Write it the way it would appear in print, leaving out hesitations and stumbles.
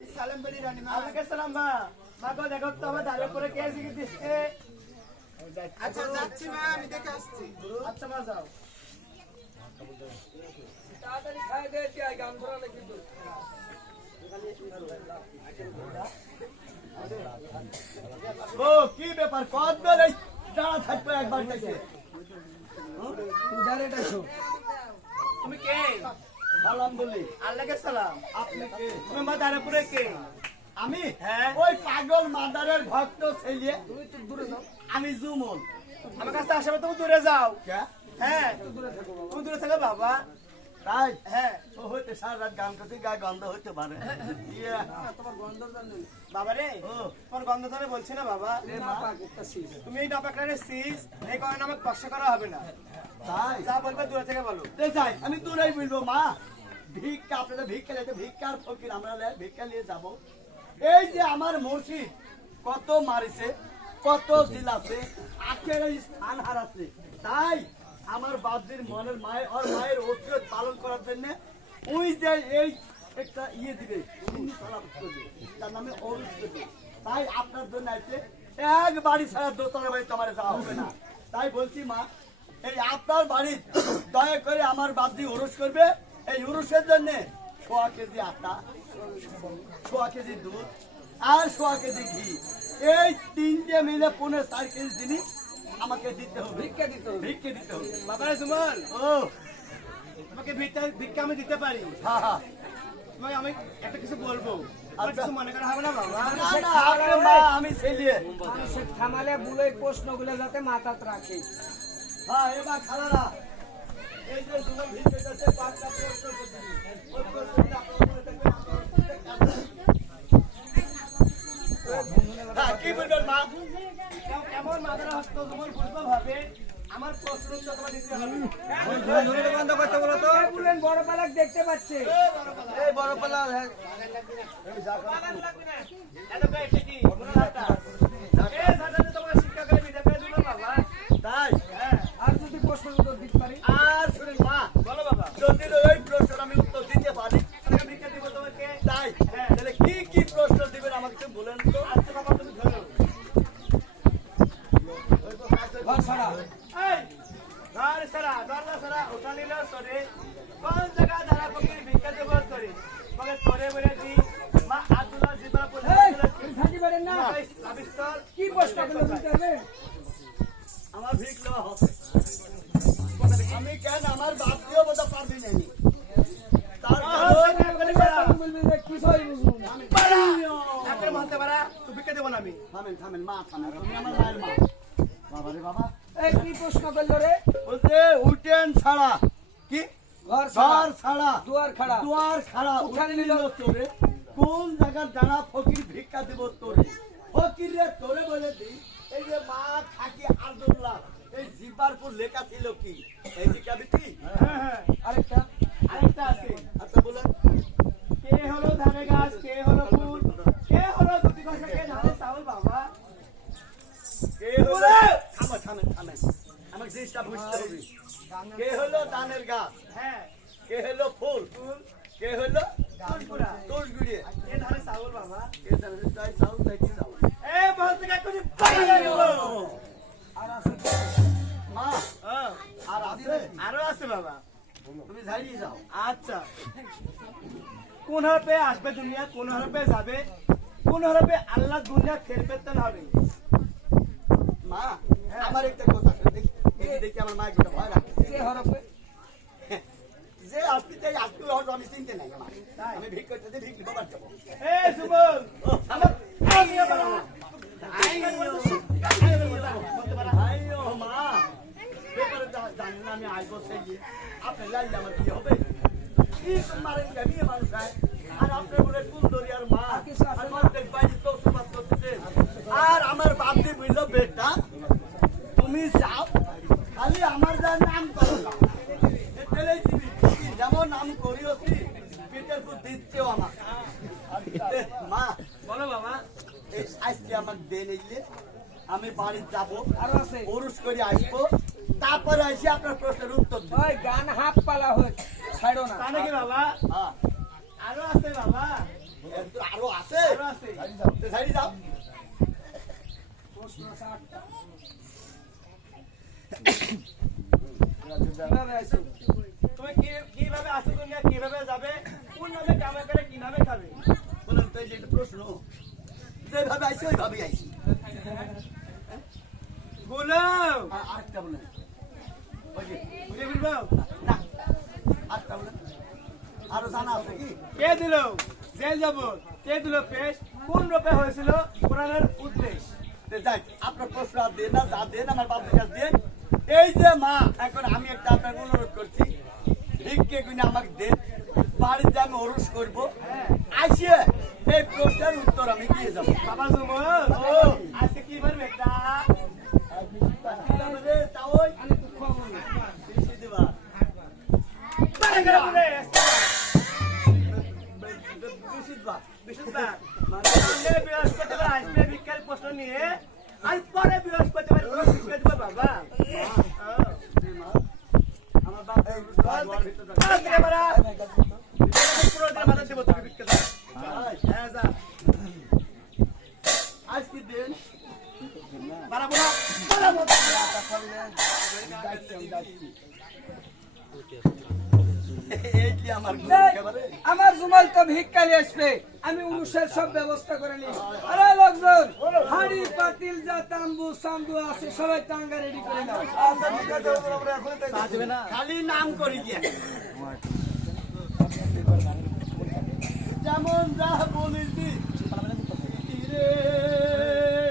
সালাম বলি রানী মা। আমাকে সালাম মা। মা গো দেখো তো আমার দাঁড়ের উপরে কে এসে দিচ্ছে। আচ্ছা যাচ্ছি মা, আমি দেখে আসছি। আচ্ছা মা যাও। তাড়াতাড়ি খাই দে তুই গান ধরা লাগি তো। ও কি ব্যাপার কতবার এই দাঁড়া থাকবে একবার থেকে তুই ডাইরেক্ট আসো। তুমি কে? সালাম বলি আল্লাহকে সালাম। আপনি কে? তুমি মা দাঁড়ের উপরে কে? আমি হ্যাঁ। ওই পাগল মাদারের ভক্ত ছেলে। তুমি তো দূরে যাও। আমি জুমন। আমার কাছে আসবে তুমি দূরে যাও। কে? হ্যাঁ তুমি দূরে থাকো। তুমি দূরে থাকো বাবা। তাই হ্যাঁ ও হইতে সারা রাত গান করতে গা গন্ধ হইতে পারে ইয়া তোমার গন্ধ জানি বাবা রে। ও তোমার গন্ধ জানে বলছি না বাবা। তুমি এই নাপাকড়ারে সিজ এই কারণে আমাকে কষ্ট করা হবে না। তাই যা বলবে দূরে থেকে বলো। যাই আমি দূরেই বলবো মা ভিক্ষা আপনারা ভিক্ষা নিতে ভিক্ষার ফকির আমরা ভিক্ষা নিয়ে যাব। এই যে আমার মসজিদ কত মারিছে কত জিলাছে আখের স্থান হারাচ্ছে, তাই আমার বাপজির মনের মায়ের ঐক্যত পালন করার জন্য ওই যে এই একটা ইয়ে দিবে তার নামে অরুষ দেবে। তাই আপনার জন্য আছে এক বাড়ি ছাড়া দোতলা বাড়ি তোমার যাওয়া হবে না। তাই বলছি মা এই আপনার বাড়ি দয়া করে আমার বাপজি উরুষ করবে। এই উরুষের জন্য 1 কেজি আটা 1 কেজি দুধ আর 1 কেজি ঘি এই তিনটে মিলে 4 কেজি জিনিস আমাকে দিতে হবে। ভিক্ষা দিতে হবে। ভিক্ষে দিতে হবে। বাবা রে সুমন ও তোমাকে ভিক্ষা আমি দিতে পারি। হ্যাঁ হ্যাঁ তোমাকে আমি একটা কিছু বলবো। আর আচ্ছা। কিছু মনে করা হবে না বাবা। না না আপনি মা আমি ছেলে। মানুষের থামালে বুলের প্রশ্নগুলো যাতে মাথাত রাখে। হ্যাঁ এবার খালারা এই যে দুটো ভিক্ষে দিতে 5টা প্রশ্ন করতে ওই প্রশ্নটা আপনারা মনে থাকবেন হ্যাঁ কি বলবেন মা? কেমন মাদার হস্ত তোমার বুঝবো ভাবে আমার প্রশ্ন উত্তর তোমার দিতে হবে। বন্ধ করতে বলো তো। বুলেন বড় পালাক দেখতে পাচ্ছে। এই বড় পালা এত কে এসে কি বড়টা এই সাজাতে তোমার শিক্ষা করে দিতে পারে দিল বাবা। তাই হ্যাঁ আর যদি প্রশ্ন উত্তর দিতে পারি। আর শুনুন মা বলো বাবা। যদি ওই প্রশ্ন আমি উত্তর দিতে পারি তোমাকে ভিক্ষা দিব তোমাকে। তাই তাহলে কি কি প্রশ্ন দিবেন আমাকে একটু বলেন তো। আচ্ছা বাবা তুমি ধরো। ঘর ছাড়া। এই ঘর সারা দরজা সারা উঠা নিল সরে কোন জায়গা দাঁড়া ফকির ভিক্ষা দেব করে বলে তোরে বলে দি মা আব্দুল্লাহ জিবা এই, তুমি থাকি পারেন না। আবিস্তর কি প্রশ্ন গুলো দিতে হবে? আমার ভিক নেওয়া হবে। আমি কেন আমার বাপ দিয়েও বোধ পারবি না আমি। তার কারণ বলবি যে কিছুই বুঝবো না। এখন মানতে পারা তুই ভিক্ষা দেব না আমি। থামেন থামেন মা থামেন তুমি আমার মায়ের মা। বাবা রে বাবা এই কি প্রশ্ন করলো রে? বলতে উঠেন ছাড়া কি ঘর ছাড়া। ঘর ছাড়া দুয়ার খাড়া। দুয়ার খাড়া উঠান নিল তোরে কোন জায়গার জানা ফকির ভিক্ষা দিব তোরে ফকির রে তোরে বলে দি এই যে মা খাকি আব্দুল্লাহ এই জিবারপুর লেখা ছিল কি এই যে কাবিটি হ্যাঁ হ্যাঁ আরেকটা। আরেকটা আছে। আচ্ছা বলেন কে হলো ধানের গাছ কে হলো ফুল কে হলো দুটি কথা কে ধানের চাউল বাবা। কে হলো থামেন থামেন থামেন আমাকে জিনিসটা বুঝতে হবে। কে হলো ধানের গাছ হ্যাঁ কে হলো ফুল কে হলো তুলপুরা তুলগুড়িয়ে কে ধানের চাউল বাবা। কে ধানের চাই চাউল চাই কি চাউল এ বলতে কে তুমি পাগল হয়ে গেলো। আর আছে কি? মা হ্যাঁ, আর আছে আরো আছে বাবা। তুমি ঝাড়িয়ে যাও। আচ্ছা কোন হরপে আসবে দুনিয়া কোন হরপে যাবে কোন হরপে আল্লাহ দুনিয়া ফের পেতেন হবে। মা আমার একটা কথা আছে দেখি এই দেখি আমার মা একটা ভয় রাখছে কে হরফে? যে আপনি তাই আজকে হয়তো আমি চিনতে নাই আমার আমি ভিক করতে ভিক বাবার যাবো এ সুমন আমার আইয়া বাবা আইও মা পেপারে জানি না আমি আইবো সেই আপনি লাইলে আমার কি হবে কি মারেন আমি মানুষ আর আপনার বলে সুন্দরী আর মা আমার বাইরে তো সুবাদ করতেছে আর আমার বাপজি বুঝলো বেটা তুমি যাও খালি আমার যা নাম করো না এটাই দিবি যেমন নাম করিওছি পেটের পুত দিচ্ছেও আমার মা বলো বাবা। এই আজকে আমাকে দে নিলে আমি বাড়ি যাবো আরো আছে। পুরুষ করে আসবো তারপরে এসে আপনার প্রশ্নের উত্তর দেবো। ওই গান হাফ পালা হয়ে ছাড়ো না। তা নাকি বাবা হ্যাঁ আরো আছে বাবা। আরো আছে আরো আছে। সাইডে যাও তুমি কিভাবে আসছো দুনিয়া কিভাবে যাবে কোন নামে কামে করে কি নামে খাবে বলেন তো এই যে একটা প্রশ্ন যেভাবে আইছি ওইভাবেই আইছি বলো আরেকটা বলেন ওই যে বুঝে বলবো না আরেকটা বলেন আরো জানা আছে কি কে দিল জেল যাব কে দিল পেশ কোন রূপে হয়েছিল কোরআনের উদ্দেশ্য যাই আপনার প্রশ্ন আর দেন না যা দেন আমার বাপের কাছে দেন এই যে মা এখন আমি একটা আপনাকে অনুরোধ করছি ভিক্ষে কিনে আমাকে দেন বাড়িতে আমি ওরস করবো আসিয়ে এই প্রশ্নের উত্তর আমি দিয়ে যাবো বাবা জুমল ও আজকে কি পারবে একটা তাওই বেশি দিবা বেশি দিবা বৃহস্পতিবার আসবে ভিক্ষার প্রশ্ন নিয়ে আর পরে বৃহস্পতিবার ভিক্ষা দেবো বাবা আমার বাপ আজকে দিন এই কি আমার একেবারে আমার জুমাল তো ভিক্ষারি আসবে আমি উনুষের সব ব্যবস্থা করে নি আরে লোকজন হাড়ি পাতিল যা তাম্বু সাম্বু আছে সবাই টাঙ্গা রেডি করে নাও খালি নাম করি কি যেমন যা বলিস রে